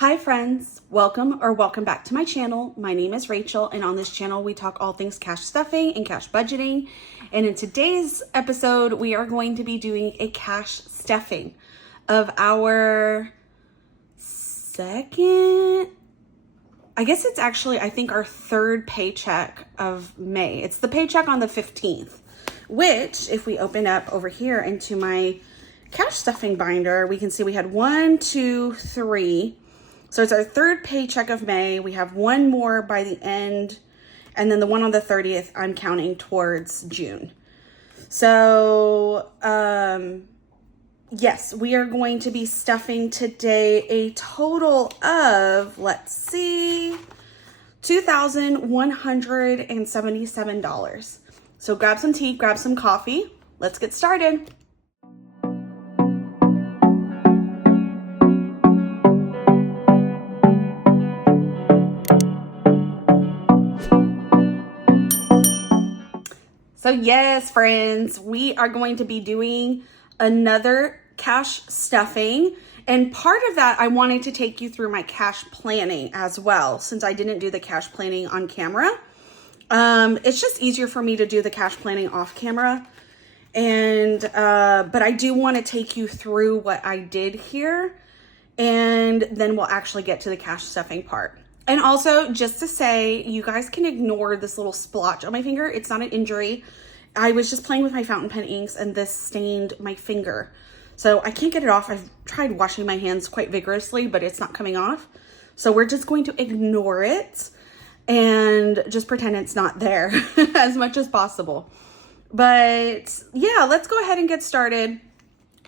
Hi friends, welcome back to my channel. My name is Rachel, and on this channel we talk all things cash stuffing and cash budgeting. And in today's episode, we are going to be doing a cash stuffing of our second, I guess it's actually, I think our third paycheck of May. It's the paycheck on the 15th, which if we open up over here into my cash stuffing binder, we can see we had 1, 2, 3. So it's our third paycheck of May. We have one more by the end, and then the one on the 30th, I'm counting towards June. So, yes, we are going to be stuffing today a total of, let's see, $2,177. So grab some tea, grab some coffee. Let's get started. So yes, friends, we are going to be doing another cash stuffing. And part of that, I wanted to take you through my cash planning as well, since I didn't do the cash planning on camera. It's just easier for me to do the cash planning off camera. And, but I do want to take you through what I did here, and then we'll actually get to the cash stuffing part. And also, just to say, you guys can ignore this little splotch on my finger. It's not an injury. I was just playing with my fountain pen inks and this stained my finger. So I can't get it off. I've tried washing my hands quite vigorously, but it's not coming off. So we're just going to ignore it and just pretend it's not there as much as possible. But yeah, let's go ahead and get started.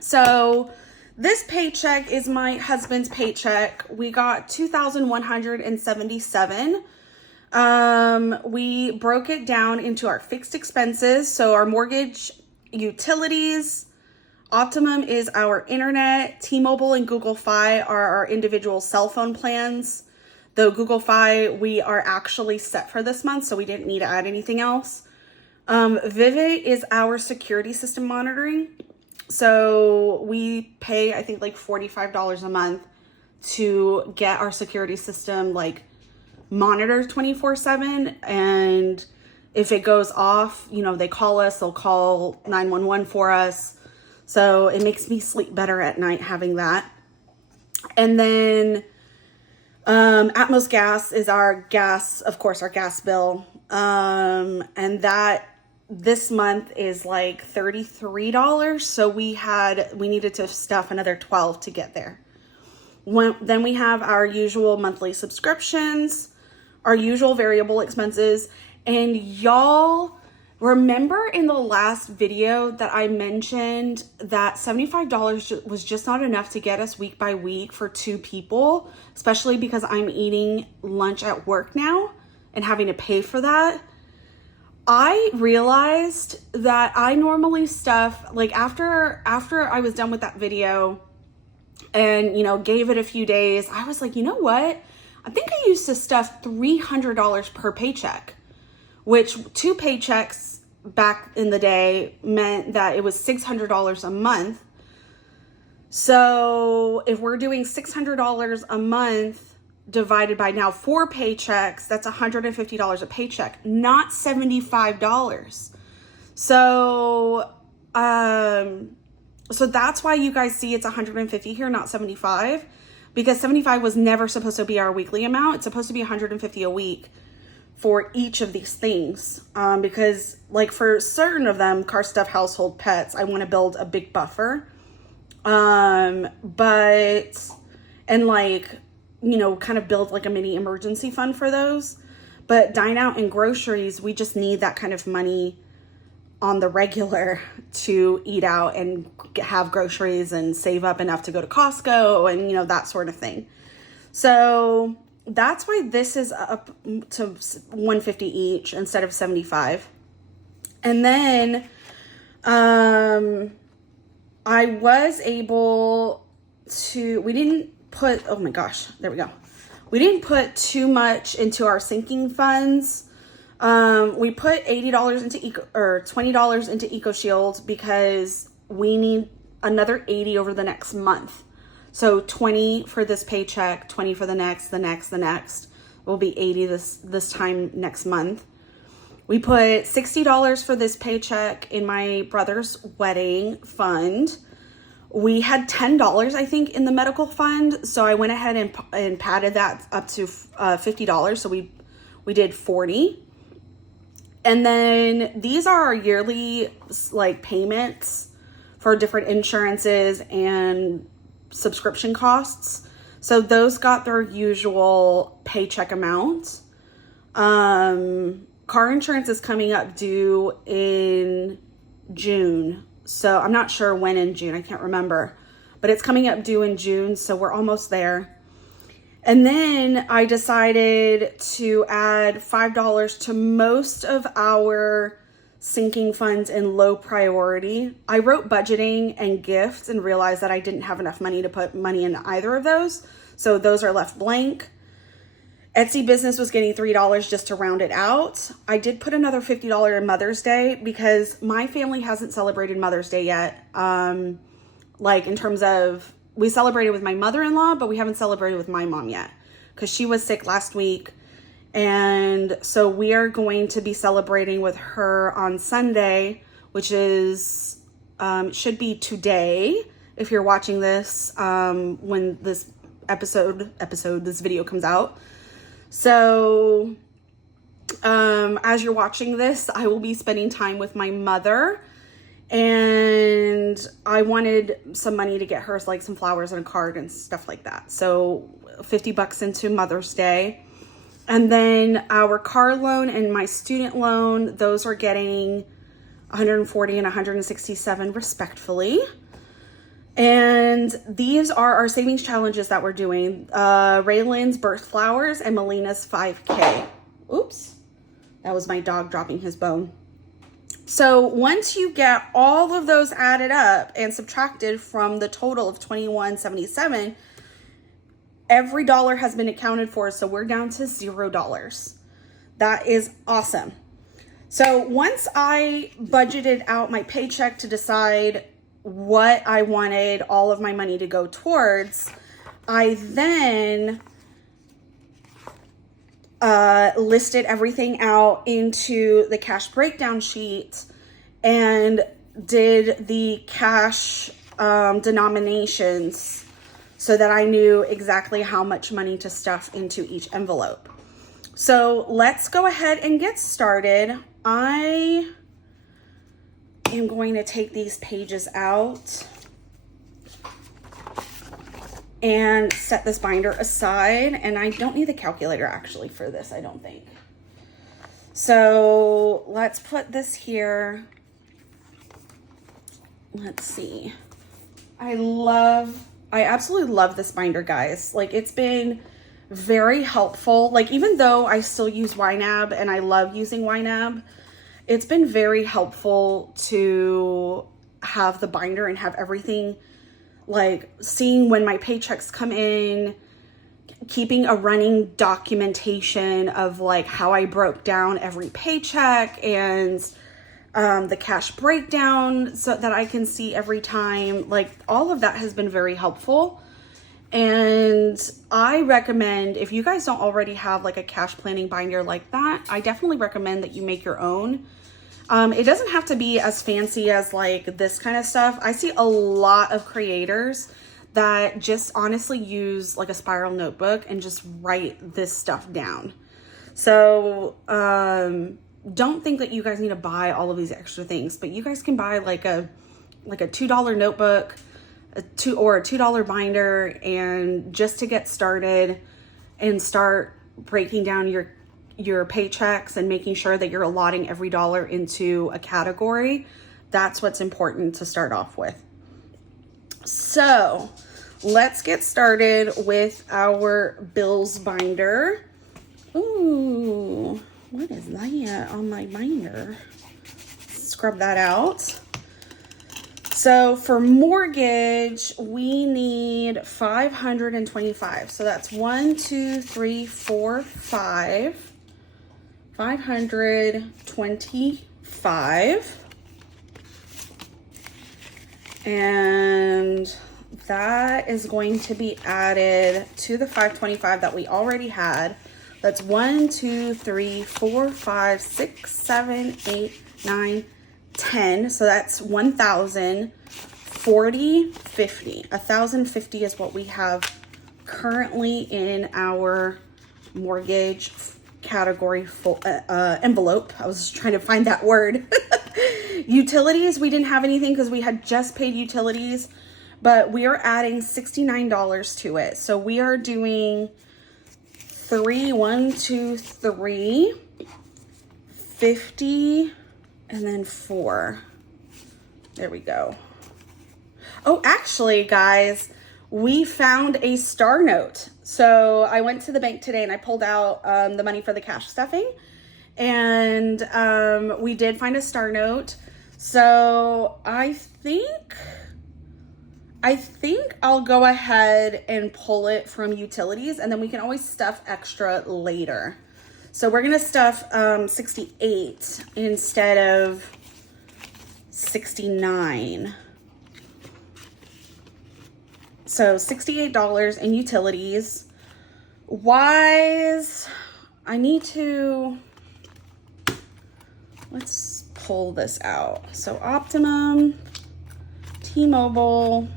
So this paycheck is my husband's paycheck. We got $2,177. We broke it down into our fixed expenses. So our mortgage, utilities, Optimum is our internet, T-Mobile and Google Fi are our individual cell phone plans. Though Google Fi, we are actually set for this month, so we didn't need to add anything else. Vivid is our security system monitoring. So we pay, I think, like $45 a month to get our security system like monitored 24/7. And if it goes off, you know, they call us, they'll call 911 for us. So it makes me sleep better at night having that. And then Atmos Gas is our gas, of course, our gas bill. And that this month is like $33. So we needed to stuff another $12 to get there. Then we have our usual monthly subscriptions, our usual variable expenses. And y'all remember in the last video that I mentioned that $75 was just not enough to get us week by week for 2 people, especially because I'm eating lunch at work now and having to pay for that. I realized that I normally stuff, like after I was done with that video and, you know, gave it a few days, I was like, you know what? I think I used to stuff $300 per paycheck, which 2 paychecks back in the day meant that it was $600 a month. So if we're doing $600 a month divided by now 4 paychecks, that's $150 a paycheck, not $75. So, so that's why you guys see it's 150 here, not 75, because 75 was never supposed to be our weekly amount. It's supposed to be 150 a week for each of these things. Because like for certain of them, car, stuff, household, pets, I want to build a big buffer. And like, you know, kind of build like a mini emergency fund for those. But dine out and groceries, we just need that kind of money on the regular to eat out and have groceries and save up enough to go to Costco and, you know, that sort of thing. So that's why this is up to $150 each instead of $75. And then I was able to, we didn't put, oh my gosh, there we go. We didn't put too much into our sinking funds. We put $80 into $20 into EcoShield because we need another $80 over the next month. So 20 for this paycheck, 20 for the next. Will be 80 this time next month. We put $60 for this paycheck in my brother's wedding fund. We had $10, I think, in the medical fund. So I went ahead and padded that up to $50. So we did 40. And then these are our yearly like payments for different insurances and subscription costs. So those got their usual paycheck amount. Car insurance is coming up due in June. So I'm not sure when in June, I can't remember, but it's coming up due in June. So we're almost there. And then I decided to add $5 to most of our sinking funds in low priority. I wrote budgeting and gifts and realized that I didn't have enough money to put money in either of those. So those are left blank. Etsy business was getting $3 just to round it out. I did put another $50 in Mother's Day because my family hasn't celebrated Mother's Day yet. Like in terms of, we celebrated with my mother-in-law, but we haven't celebrated with my mom yet because she was sick last week. And so we are going to be celebrating with her on Sunday, which is, should be today. If you're watching this, when this this video comes out. So, as you're watching this, I will be spending time with my mother, and I wanted some money to get her like some flowers and a card and stuff like that. So $50 into Mother's Day. And then our car loan and my student loan, those are getting $140 and $167 respectfully. And these are our savings challenges that we're doing. Raylan's birth flowers and Melina's 5K. Oops, that was my dog dropping his bone. So once you get all of those added up and subtracted from the total of $21.77, every dollar has been accounted for. So we're down to $0. That is awesome. So once I budgeted out my paycheck to decide what I wanted all of my money to go towards, I then listed everything out into the cash breakdown sheet and did the cash denominations so that I knew exactly how much money to stuff into each envelope. So let's go ahead and get started. I am going to take these pages out and set this binder aside. And I don't need the calculator actually for this, I don't think. So let's put this here. Let's see. I absolutely love this binder, guys. Like, it's been very helpful. Like, even though I still use YNAB and I love using YNAB, it's been very helpful to have the binder and have everything, like seeing when my paychecks come in, keeping a running documentation of like how I broke down every paycheck and the cash breakdown so that I can see every time. Like, all of that has been very helpful. And I recommend, if you guys don't already have like a cash planning binder like that, I definitely recommend that you make your own. It doesn't have to be as fancy as like this kind of stuff. I see a lot of creators that just honestly use like a spiral notebook and just write this stuff down. So don't think that you guys need to buy all of these extra things, but you guys can buy like a $2 notebook, a $2 binder, and just to get started and start breaking down your paychecks and making sure that you're allotting every dollar into a category. That's what's important to start off with. So let's get started with our bills binder. Ooh, what is that on my binder? Scrub that out. So for mortgage, we need $525. So that's 1, 2, 3, 4, 5. $525. And that is going to be added to the $525 that we already had. That's 1, 2, 3, 4, 5, 6, 7, 8, 9, 10. So that's 1,040, 50. 1,050 is what we have currently in our mortgage category envelope. I was just trying to find that word. Utilities, we didn't have anything because we had just paid utilities, but we are adding $69 to it. So we are doing 1, 2, 3, 50, and then 4. There we go. Oh, actually, guys, we found a star note. So I went to the bank today and I pulled out the money for the cash stuffing, and we did find a star note. So I think I'll go ahead and pull it from utilities, and then we can always stuff extra later. So we're gonna stuff 68 instead of 69. So $68 in utilities. Wise, I need to, let's pull this out. So Optimum, T-Mobile,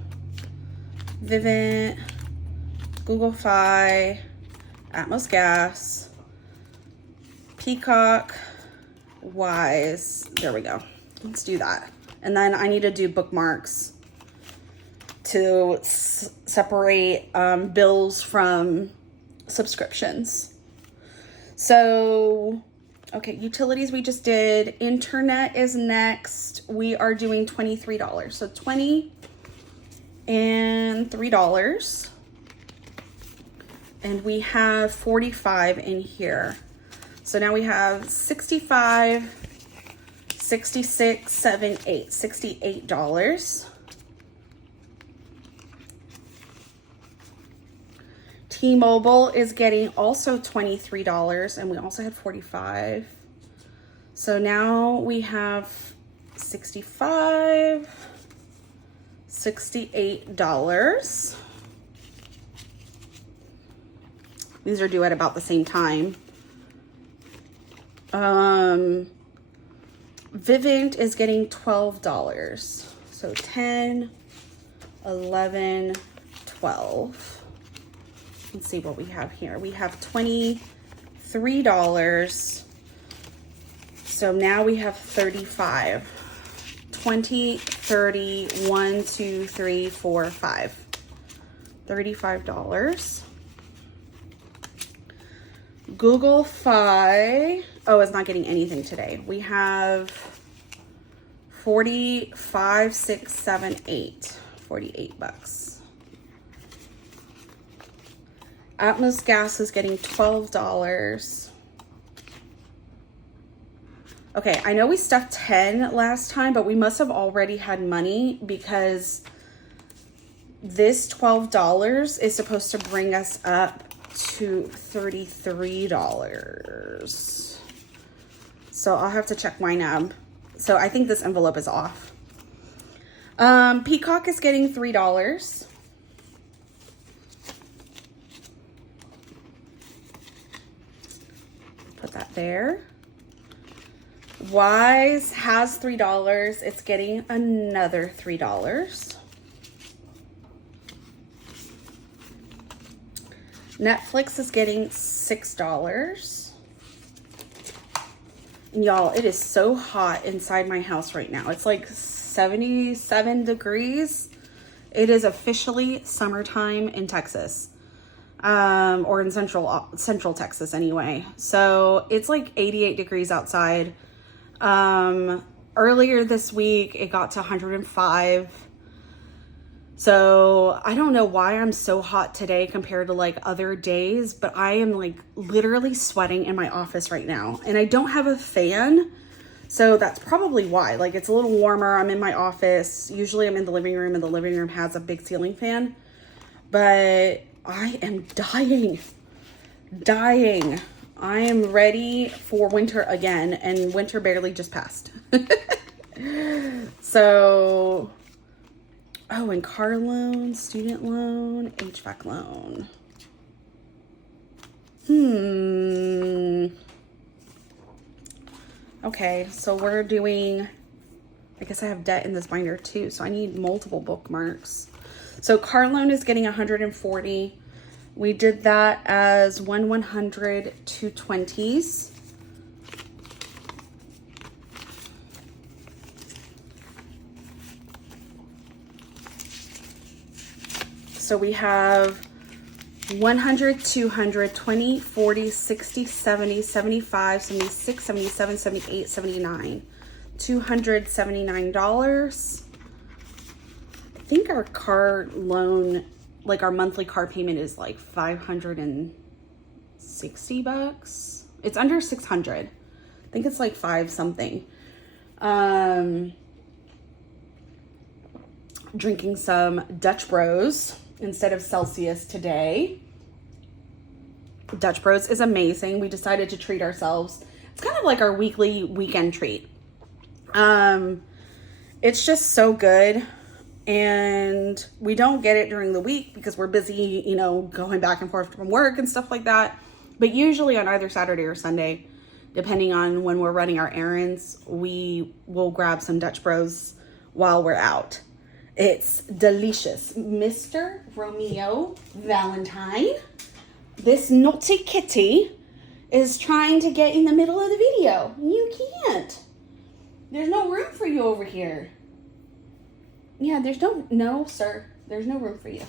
Vivint, Google Fi, Atmos Gas, Peacock, Wise. There we go. Let's do that. And then I need to do bookmarks to separate bills from subscriptions. So, okay, utilities we just did. Internet is next. We are doing $23. So $20 and $3. And we have 45 in here. So now we have 65, 66, 7, 8, $68. T-Mobile is getting also $23, and we also had 45. So now we have 65, $68. These are due at about the same time. Vivint is getting $12. So 10, 11, 12. Let's see what we have here. We have $23. So now we have 35. 20, 30, 1, 2, 3, 4, 5. $35. Google Fi. Oh, it's not getting anything today. We have 45, 6, 7, 8. $48. Atmos Gas is getting $12. Okay, I know we stuffed 10 last time, but we must have already had money because this $12 is supposed to bring us up to $33. So I'll have to check my nub. So I think this envelope is off. Peacock is getting $3. Put that there. Wise has $3. It's getting another $3. Netflix is getting $6. And y'all, it is so hot inside my house right now. It's like 77 degrees. It is officially summertime in Texas. Or in central Texas anyway. So it's like 88 degrees outside. Earlier this week, it got to 105. So I don't know why I'm so hot today compared to like other days, but I am like literally sweating in my office right now, and I don't have a fan. So that's probably why. Like, it's a little warmer. I'm in my office. Usually I'm in the living room, and the living room has a big ceiling fan, but I am dying. I am ready for winter again, and winter barely just passed. So Oh, and car loan, student loan, HVAC loan. Okay, so we're doing, I guess I have debt in this binder too, so I need multiple bookmarks. So car loan is getting 140. We did that as 100 220s. So we have 100, 200, 20, 40, 60, 70, 75, 76, 77, 78, 79. $279. I think our car loan, like our monthly car payment is like 560 bucks. It's under 600. I think it's like 5 something. Drinking some Dutch Bros instead of Celsius today. Dutch Bros is amazing. We decided to treat ourselves. It's kind of like our weekly weekend treat. It's just so good. And we don't get it during the week because we're busy, you know, going back and forth from work and stuff like that. But usually on either Saturday or Sunday, depending on when we're running our errands, we will grab some Dutch Bros while we're out. It's delicious. Mr. Romeo Valentine, this naughty kitty, is trying to get in the middle of the video. You can't. There's no room for you over here. Yeah, no, sir. There's no room for you.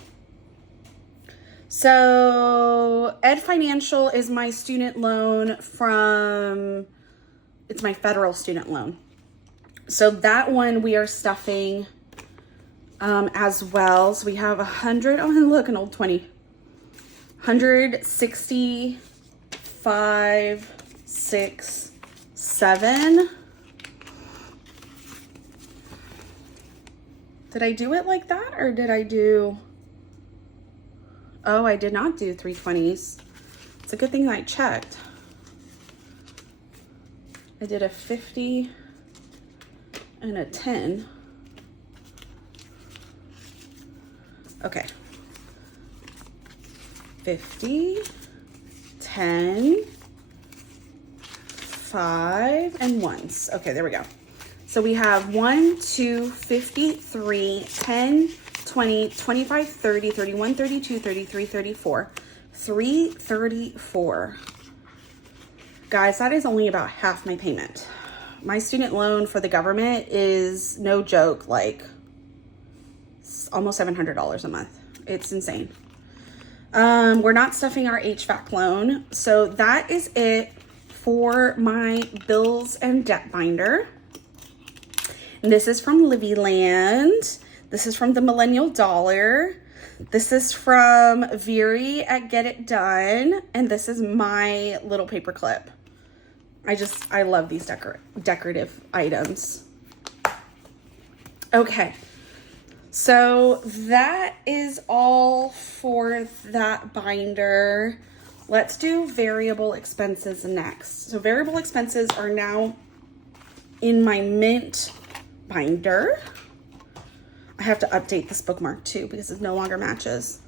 So, Ed Financial is my student loan from, it's my federal student loan. So that one we are stuffing as well. So we have 100, oh, and look, an old 20. 165, 6, 7. Did I do it like that, or did I do... Oh, I did not do 320s. It's a good thing I checked. I did a 50 and a 10. Okay. 50, 10, 5, and 1s. Okay, there we go. So we have 1, 2, 53, 10, 20, 25, 30, 31, 32, 33, 34. 334. Guys, that is only about half my payment. My student loan for the government is, no joke, like almost $700 a month. It's insane. We're not stuffing our HVAC loan. So that is it for my bills and debt binder. And this is from Livy Land. This is from the Millennial Dollar. This is from Veery at Get It Done. And this is my little paper clip. I love these decorative items. Okay. So that is all for that binder. Let's do variable expenses next. So variable expenses are now in my Mint binder. I have to update this bookmark too because it no longer matches.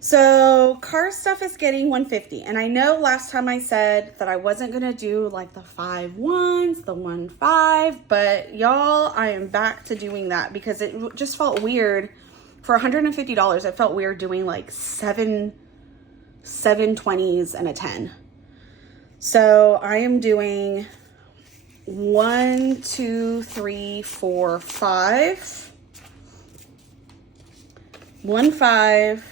So car stuff is getting 150. And I know last time I said that I wasn't going to do like the 5 1s, the 1 5, but y'all, I am back to doing that because it just felt weird. For $150, it felt weird doing like 7 20s and a 10. So I am doing 1, 2, 3, 4, 5. 1 5.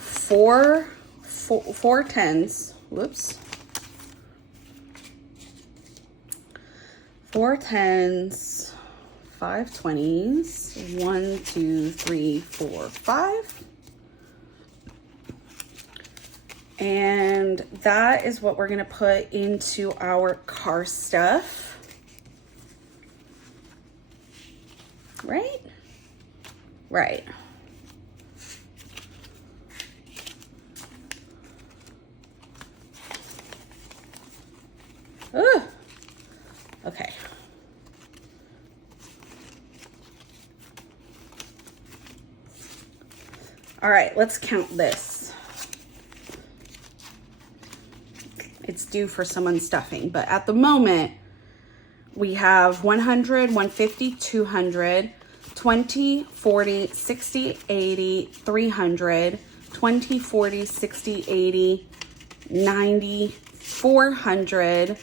4 10s. Whoops. 4 10s, 5 20s, 1, 2, 3, 4, 5. And that is what we're going to put into our car stuff. Right? Right. Ugh. Okay. All right, let's count this. It's due for some unstuffing, but at the moment, we have 100, 150, 200, 20, 40, 60, 80, 300, 20, 40, 60, 80, 90, 400,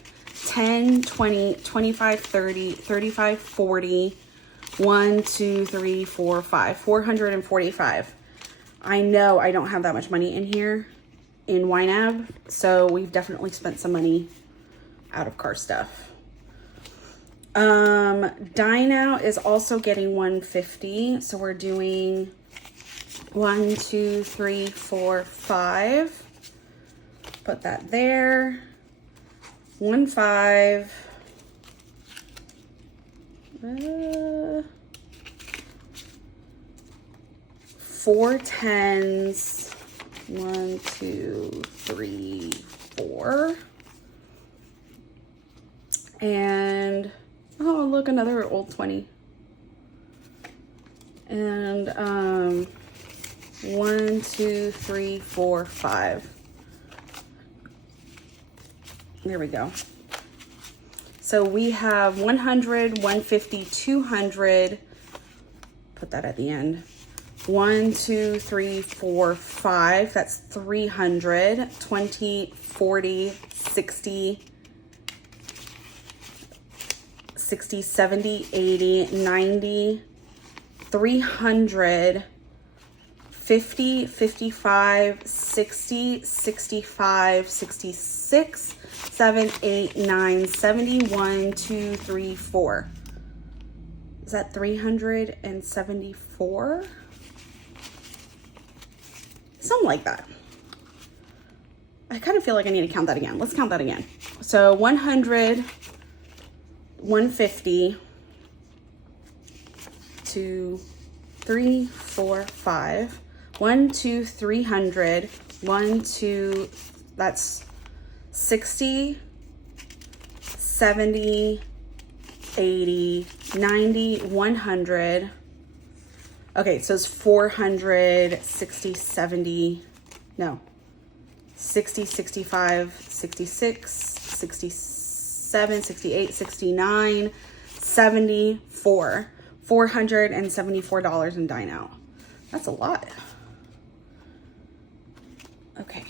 10, 20, 25, 30, 35, 40, 1, 2, 3, 4, 5, 445. I know I don't have that much money in here in YNAB, so we've definitely spent some money out of car stuff. Dine Out is also getting 150, so we're doing 1, 2, 3, 4, 5. Put that there. 1, 5. 4 10s. 1, 2, 3, 4. And oh, look, another old 20. And 1, 2, 3, 4, 5. There we go. So we have 100, 150, 200. Put that at the end. 1, 2, 3, 4, 5. That's 300. 20, 40, 60, 60, 70, 80, 90, 300, 50, 55, 60, 65, 66, 7, 8, 9, 71, 2, 3, 4. Is that 374? Something like that. I kind of feel like I need to count that again. Let's count that again. So 100, 150, 2, 3, 4, 5. 1, 2, 300. 1, 2, that's 60, 70, 80, 90, 100. Okay, so it's 400, 60, 70, no, 60, 65, 66, 67, 68, 69, 74. $474 in Dine Out. That's a lot. Okay.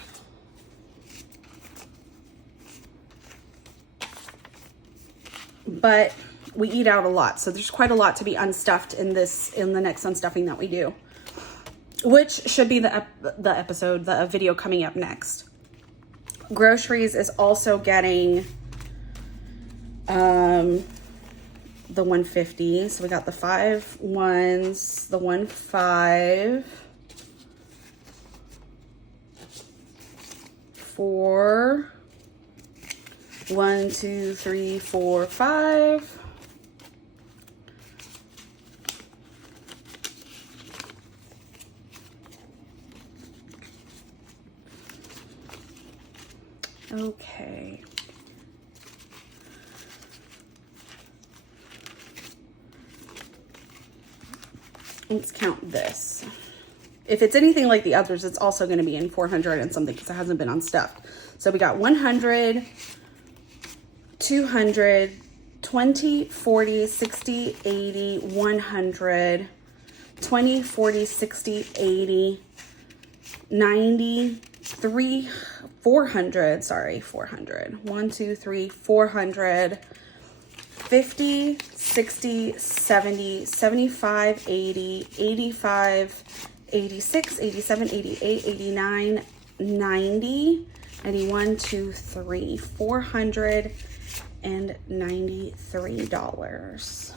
But we eat out a lot, so there's quite a lot to be unstuffed in the next unstuffing that we do, which should be the video coming up next. Groceries is also getting the 150. So we got the 5 1s, the 1 5, 4, 1, 2, 3, 4, 5. Okay. Let's count this. If it's anything like the others, it's also going to be in 400 and something because it hasn't been unstuffed. So we got 100, 200, 20, 40, 60, 80, 100, 20, 40, 60, 80, 90, 400, sorry, 400. 1, 2, 3, 400, 50, 60, 70, 75, 80, 85, 86, 87, 88, 89, 90, 91, 2, 3, $493.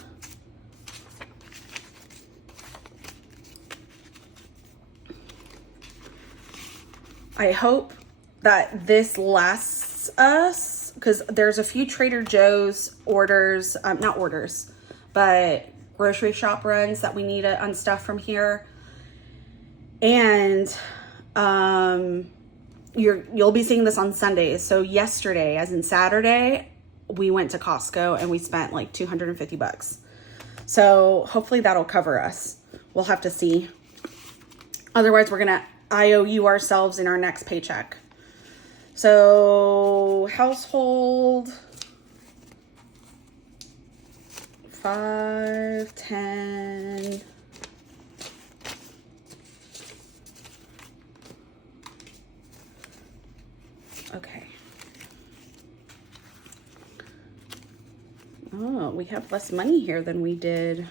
I hope that this lasts us, because there's a few Trader Joe's orders, not orders, but grocery shop runs that we need to unstuff from here. And you'll be seeing this on Sundays. So yesterday, as in Saturday, we went to Costco and we spent like $250. So hopefully that'll cover us. We'll have to see. Otherwise, we're going to IOU ourselves in our next paycheck. So household, 5, 10. Okay. Oh, we have less money here than we did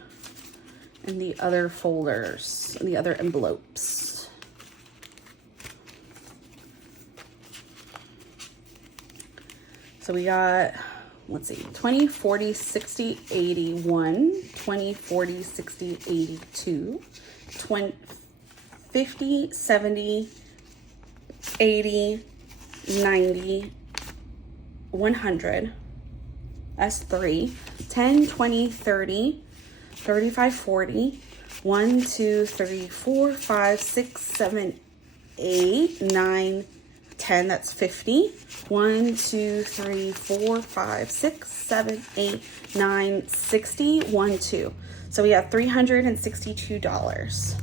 in the other folders, in the other envelopes. So we got, let's see, 20, 40, 60, 81, 20, 40, 60, 82, 20, 50, 70, 80, 90, 100. That's 3. 10, 20, 30, 35, 40. 1, 2, 3, 4, 5, 6, 7, 8, 9, 10. That's 50. 1, 2, 3, 4, 5, 6, 7, 8, 9, 60. 1, 2. So we have $362.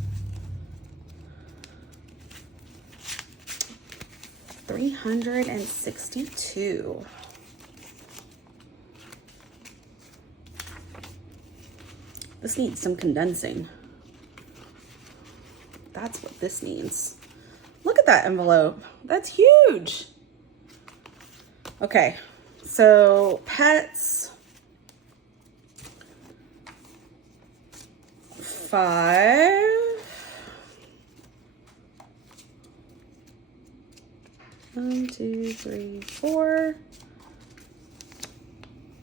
$362. This needs some condensing. That's what this needs. Look at that envelope. That's huge. Okay, so pets, 5. One, 2, 3, 4.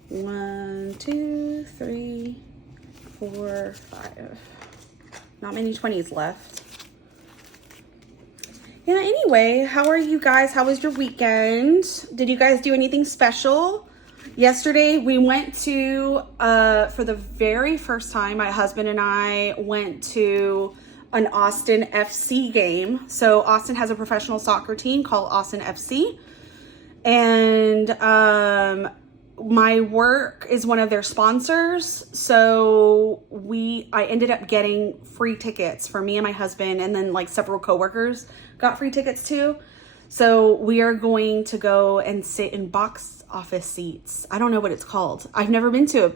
1, 2, 3, 4, 5. Not many 20s left. Yeah, anyway, how are you guys? How was your weekend? Did you guys do anything special? Yesterday, we went to, for the very first time, my husband and I went to an Austin FC game. So Austin has a professional soccer team called Austin FC. And my work is one of their sponsors. So I ended up getting free tickets for me and my husband, and then like several coworkers got free tickets too. So we are going to go and sit in box office seats. I don't know what it's called. I've never been to a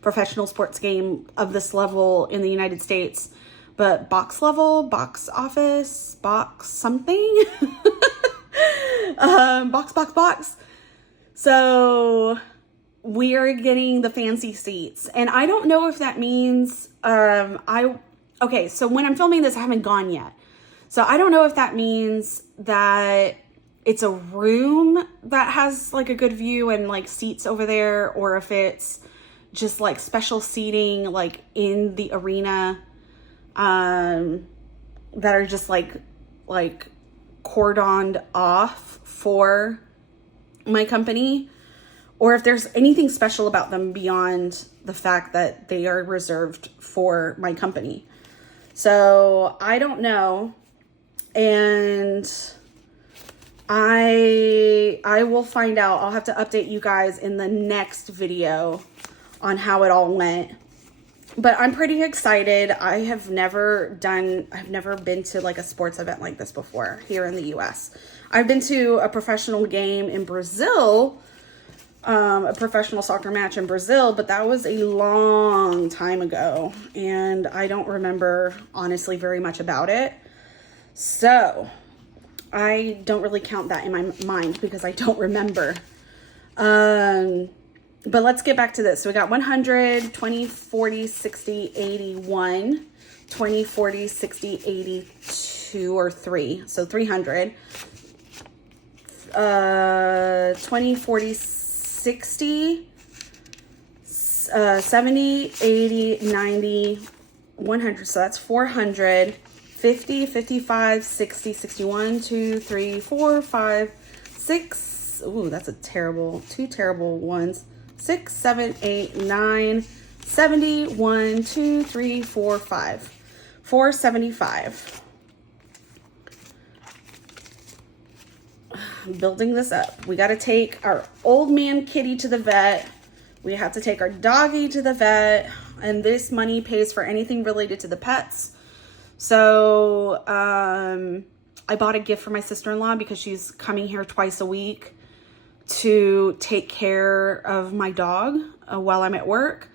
professional sports game of this level in the United States, but box level, box office, box something, box. So we are getting the fancy seats, and I don't know if that means, okay, so when I'm filming this, I haven't gone yet. So I don't know if that means that it's a room that has like a good view and like seats over there, or if it's just like special seating like in the arena, that are just like cordoned off for my company, or if there's anything special about them beyond the fact that they are reserved for my company. So I don't know. And I will find out. I'll have to update you guys in the next video on how it all went. But I'm pretty excited. I've never been to like a sports event like this before here in the US. I've been to a professional game in Brazil, a professional soccer match in Brazil, but that was a long time ago, and I don't remember honestly very much about it. So I don't really count that in my mind because I don't remember. But let's get back to this. So we got 100, 20, 40, 60, 81, 20, 40, 60, 82, or 3. So 300. 20, 40, 60, 70, 80, 90, 100. So that's 400. 50, 55, 60, 61, 2, 3, 4, 5, 6. Ooh, that's two terrible ones. 6, 7, 8, 9, 70, 1, 2, 3, 4, 5. 475. I'm building this up. We got to take our old man kitty to the vet. We have to take our doggy to the vet. And this money pays for anything related to the pets. So I bought a gift for my sister-in-law because she's coming here twice a week to take care of my dog while I'm at work.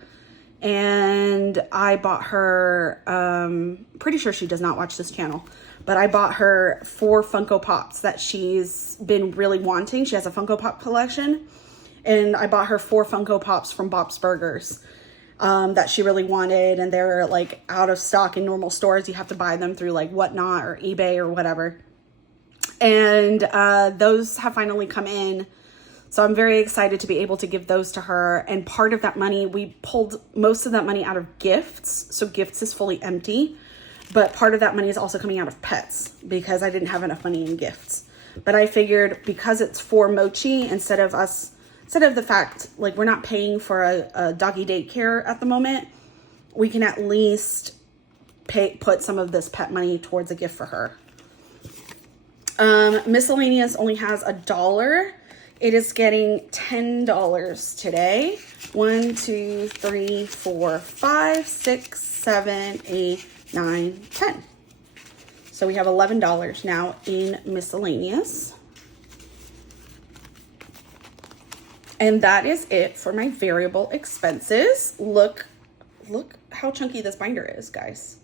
And I bought her, pretty sure she does not watch this channel, but I bought her 4 Funko Pops that she's been really wanting. She has a Funko Pop collection. And I bought her 4 Funko Pops from Bob's Burgers that she really wanted. And they're like out of stock in normal stores. You have to buy them through like Whatnot or eBay or whatever. And those have finally come in. So I'm very excited to be able to give those to her. And part of that money, we pulled most of that money out of gifts. So gifts is fully empty. But part of that money is also coming out of pets because I didn't have enough money in gifts. But I figured because it's for Mochi, instead of the fact, like we're not paying for a doggy daycare at the moment, we can at least put some of this pet money towards a gift for her. Miscellaneous only has $1. It is getting $10 today. 1, 2, 3, 4, 5, 6, 7, 8, 9, 10. So we have $11 now in miscellaneous. And that is it for my variable expenses. Look how chunky this binder is, guys.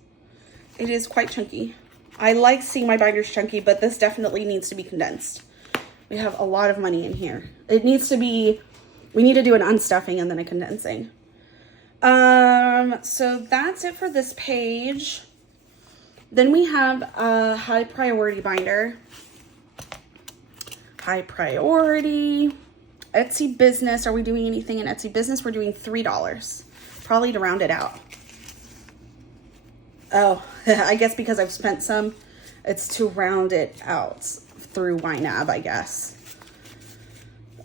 It is quite chunky. I like seeing my binders chunky, but this definitely needs to be condensed. We have a lot of money in here. It needs to be, we need to do an unstuffing and then a condensing. So that's it for this page. Then we have a high priority binder. High priority. Etsy business. Are we doing anything in Etsy business? We're doing $3. Probably to round it out. Oh, I guess because I've spent some, it's to round it out through YNAB, I guess.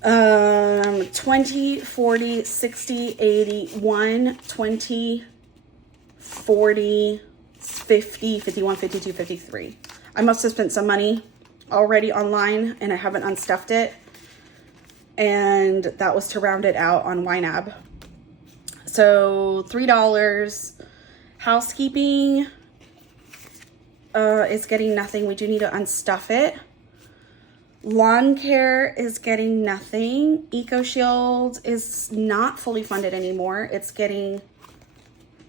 20, 40, 60, 80, 1, 20, 40, 50, 51, 52, 53. I must have spent some money already online and I haven't unstuffed it. And that was to round it out on YNAB. So $3. Housekeeping is getting nothing. We do need to unstuff it. Lawn care is getting nothing. Eco Shield is not fully funded anymore. It's getting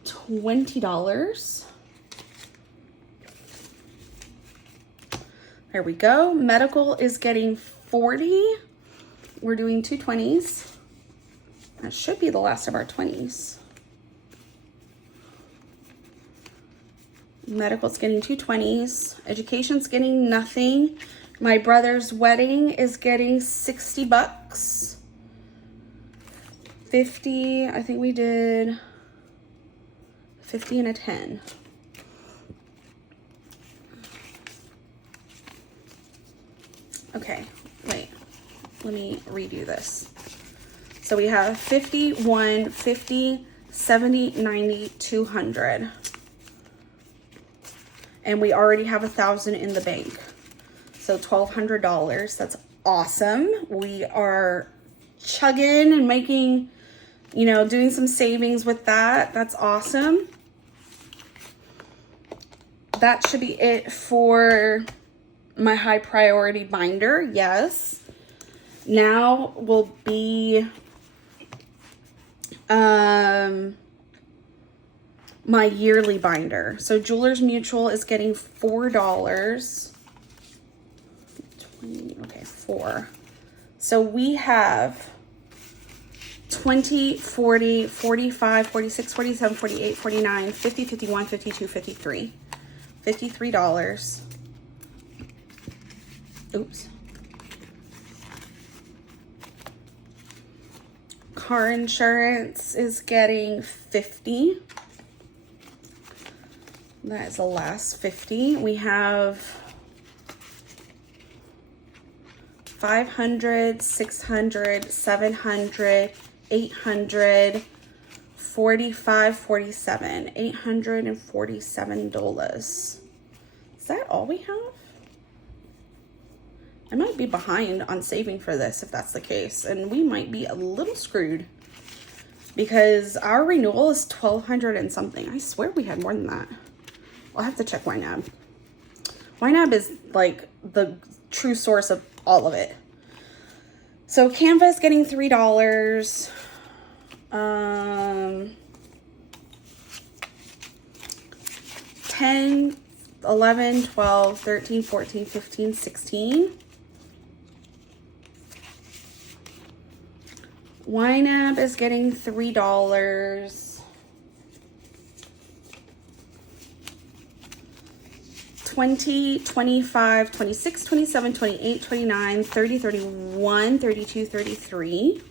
$20. There we go. Medical is getting $40. We're doing 2 20s. That should be the last of our 20s. Medical's getting 2 20s. Education's getting nothing. My brother's wedding is getting $60. 50, I think we did 50 and a 10. Okay, wait. Let me redo this. So we have 50, 1, 50, 70, 90, 200. And we already have 1,000 in the bank. So $1,200, that's awesome. We are chugging and making, you know, doing some savings with that. That's awesome. That should be it for my high priority binder, yes. Now will be my yearly binder. So Jewelers Mutual is getting $4. 20, okay, 4. So we have 20, 40, 45, 46, 47, 48, 49, 50, 51, 52, 53. $53. Oops. Car insurance is getting 50. That is the last 50. We have 500, 600, 700, 800, 45, 47, $847. Is that all we have? I might be behind on saving for this if that's the case, and we might be a little screwed because our renewal is $1,200 and something. I swear we had more than that. I'll have to check YNAB. YNAB is like the true source of all of it. So Canva is getting $3. 10, 11, 12, 13, 14, 15, 16. YNAB is getting $3. 20, 25, 26, 27, 28, 29, 30, 31, 32, 33.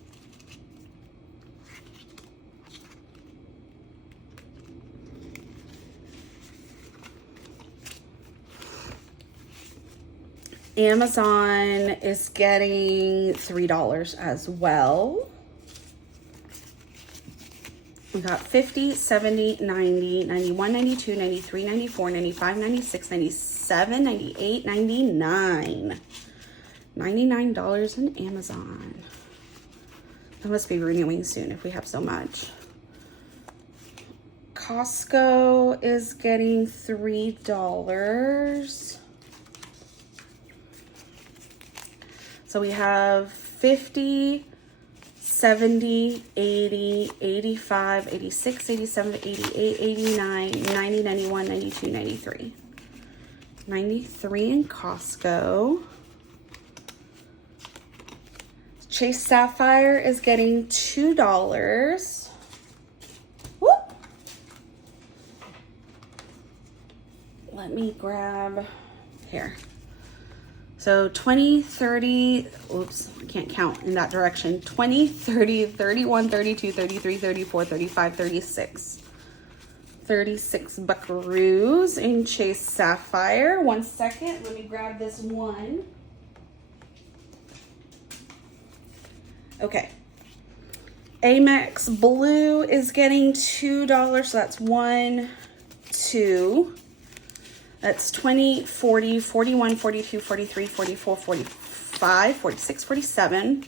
Amazon is getting $3 as well. We got 50, 70, 90, 91, 92, 93, 94, 95, 96, 97, 98, 99. $99 in Amazon. That must be renewing soon if we have so much. Costco is getting $3. So we have 50, 70, 80, 85, 86, 87, 88, 89, 90, 91, 92, 93. 93 in Costco. Chase Sapphire is getting $2. Whoop. Let me grab here. So 20, 30, oops, I can't count in that direction. 20, 30, 31, 32, 33, 34, 35, 36. 36 buckaroos in Chase Sapphire. 1 second, let me grab this one. Okay. Amex Blue is getting $2, so that's 1, 2. That's 20, 40, 41, 42, 43, 44, 45, 46, 47,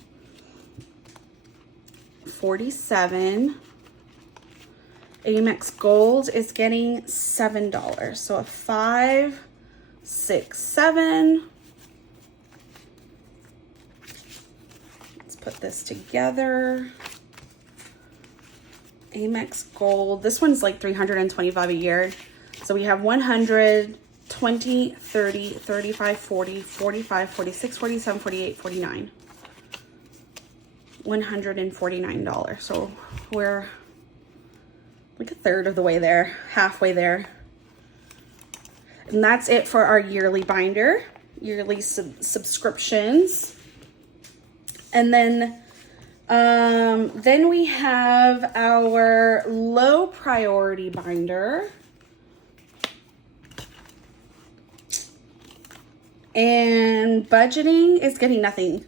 47. Amex Gold is getting $7. So a 5, 6, 7. Let's put this together. Amex Gold. This one's like $325 a year. So we have 100, 20, 30, 35, 40, 45, 46, 47, 48, 49. $149. So we're like a third of the way there, halfway there. And that's it for our yearly binder, yearly subscriptions. And then we have our low priority binder. And budgeting is getting nothing.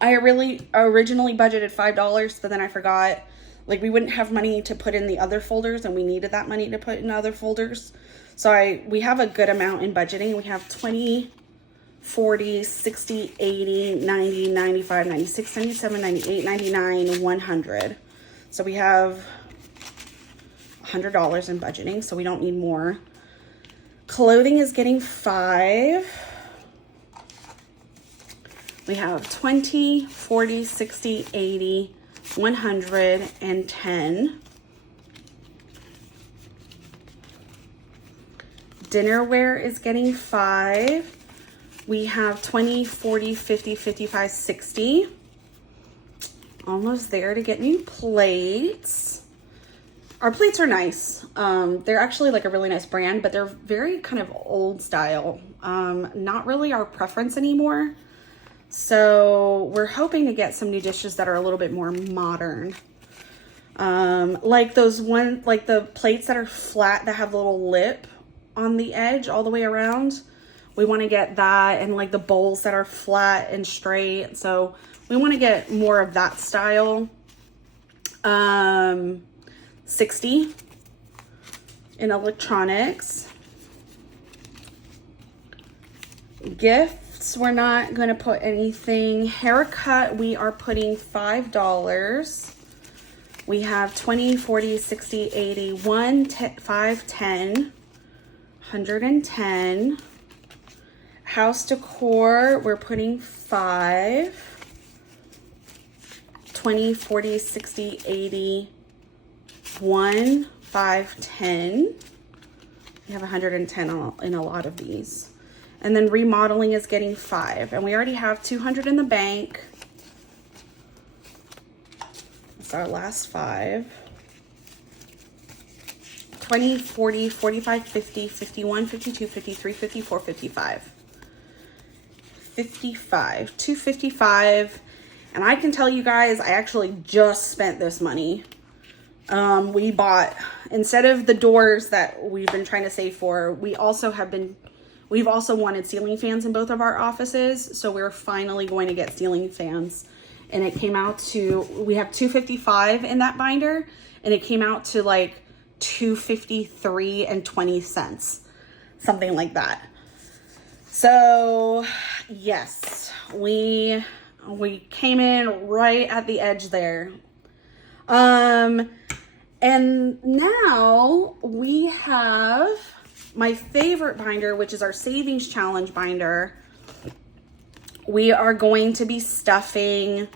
I really originally budgeted $5, but then I forgot. Like, we wouldn't have money to put in the other folders, and we needed that money to put in other folders. So we have a good amount in budgeting. We have 20, 40, 60, 80, 90, 95, 96, 97, 98, 99, 100. So we have $100 in budgeting, so we don't need more. Clothing is getting $5. We have 20, 40, 60, 80, 110. Dinnerware is getting $5. We have 20, 40, 50, 55, 60. Almost there to get new plates. Our plates are nice. They're actually like a really nice brand, but they're very kind of old style. Not really our preference anymore. So we're hoping to get some new dishes that are a little bit more modern. Like the plates that are flat that have a little lip on the edge all the way around. We want to get that, and like the bowls that are flat and straight. So we want to get more of that style. 60 in electronics. Gifts, we're not going to put anything. Haircut, we are putting $5. We have 20, 40, 60, 80, 1, 5, 10, 110. House decor, we're putting 5. 20, 40, 60, 80, 1, 5, 10. We have 110 in a lot of these. And then remodeling is getting 5. And we already have 200 in the bank. That's our last 5. 20, 40, 45, 50, 51, 52, 53, 54, 55. 55. 255. And I can tell you guys, I actually just spent this money. We bought, instead of the doors that we've been trying to save for, we've also wanted ceiling fans in both of our offices. So we're finally going to get ceiling fans. And it came out to, we have 255 in that binder, and it came out to like 253 and 20 cents, something like that. So yes, we came in right at the edge there. And now we have my favorite binder, which is our Savings Challenge binder. We are going to be stuffing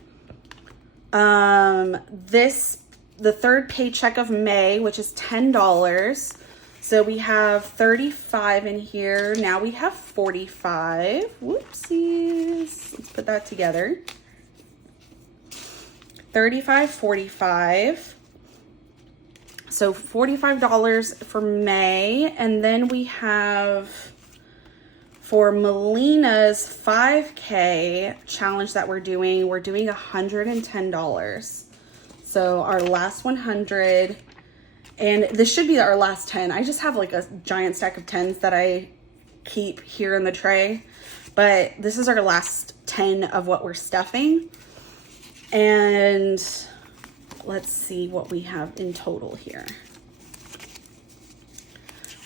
the third paycheck of May, which is $10. So we have 35 in here. Now we have 45. Whoopsies. Let's put that together. 35, 45. So $45 for May. And then we have for Melina's 5K challenge that we're doing $110. So our last 100, and this should be our last 10. I just have like a giant stack of 10s that I keep here in the tray, but this is our last 10 of what we're stuffing. And let's see what we have in total here.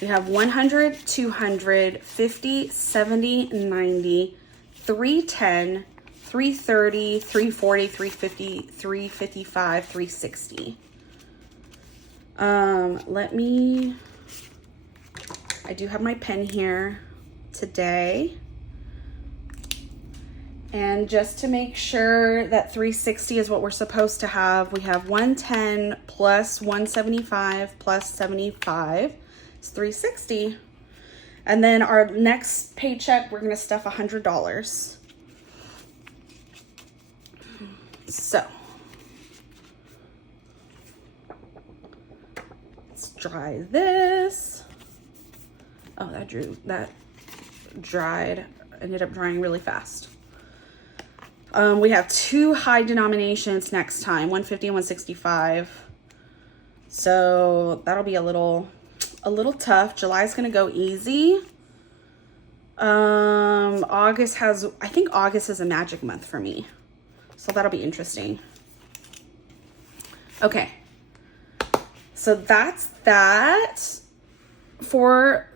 We have 100, 200, 50, 70, 90, 310, 330, 340, 350, 355, 360. I do have my pen here today. And just to make sure that 360 is what we're supposed to have, we have 110 plus 175 plus 75. It's 360. And then our next paycheck, we're gonna stuff $100. So let's dry this. Oh, that dried, ended up drying really fast. We have 2 high denominations next time, 150 and 165. So that'll be a little tough. July's gonna go easy. August I think August is a magic month for me. So that'll be interesting. Okay. So that's that for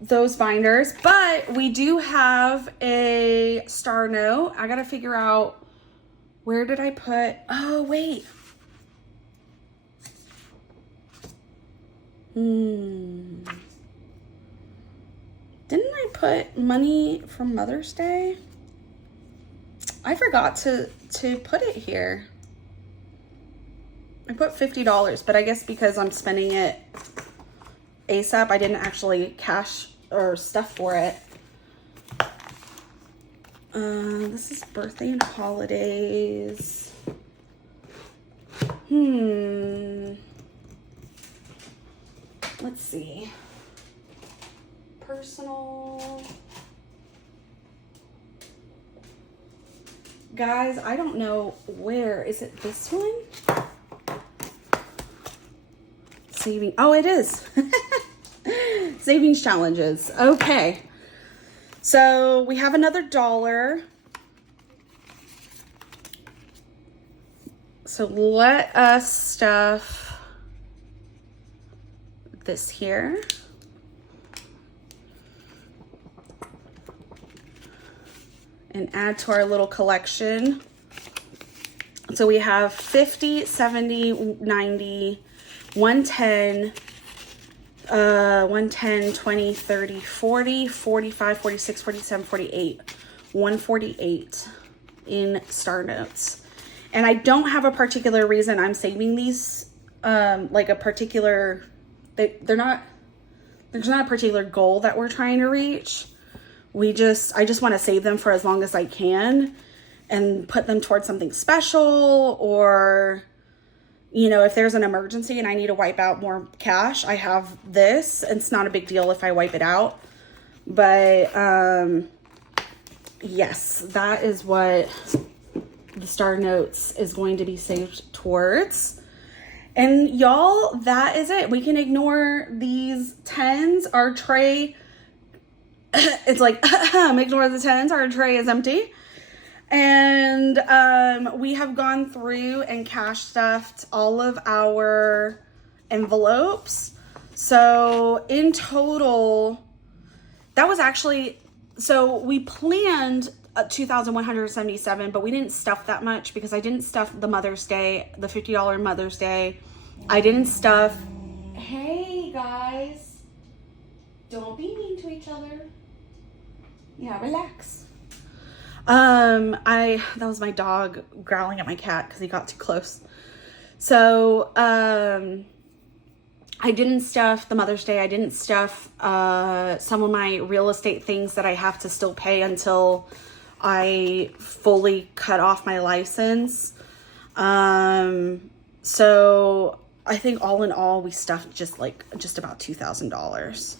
those binders, but we do have a star note. I gotta figure out, where did I put, oh wait. Didn't I put money from Mother's Day? I forgot to put it here. I put $50, but I guess because I'm spending it ASAP, I didn't actually cash or stuff for it. This is birthday and holidays. Let's see. Personal. Guys, I don't know where. Is it this one? Saving. Oh, it is. Savings challenges. Okay. So we have another $1. So let us stuff this here. And add to our little collection. So we have 50, 70, 90, 110, 1, 10, 20, 30, 40, 45, 46, 47, 48, 148 in star notes. And I don't have a particular reason I'm saving these, like a particular, there's not a particular goal that we're trying to reach. I just want to save them for as long as I can and put them towards something special, or, you know, if there's an emergency and I need to wipe out more cash, I have this. It's not a big deal if I wipe it out. But, yes, that is what the star notes is going to be saved towards. And y'all, that is it. We can ignore these 10s. Our tray, it's like, ignore the 10s. Our tray is empty. And we have gone through and cash stuffed all of our envelopes. So in total, that was actually, so we planned 2,177, but we didn't stuff that much because I didn't stuff the Mother's Day, the $50 Mother's Day. I didn't stuff, hey guys, don't be mean to each other. Yeah, relax. That was my dog growling at my cat because he got too close. So, I didn't stuff the Mother's Day. I didn't stuff, some of my real estate things that I have to still pay until I fully cut off my license. So I think all in all, we stuffed just about $2,000.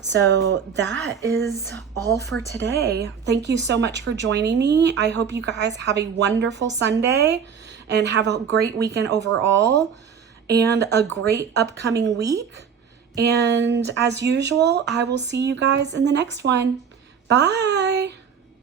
So that is all for today. Thank you so much for joining me. I hope you guys have a wonderful Sunday and have a great weekend overall and a great upcoming week. And as usual, I will see you guys in the next one. Bye.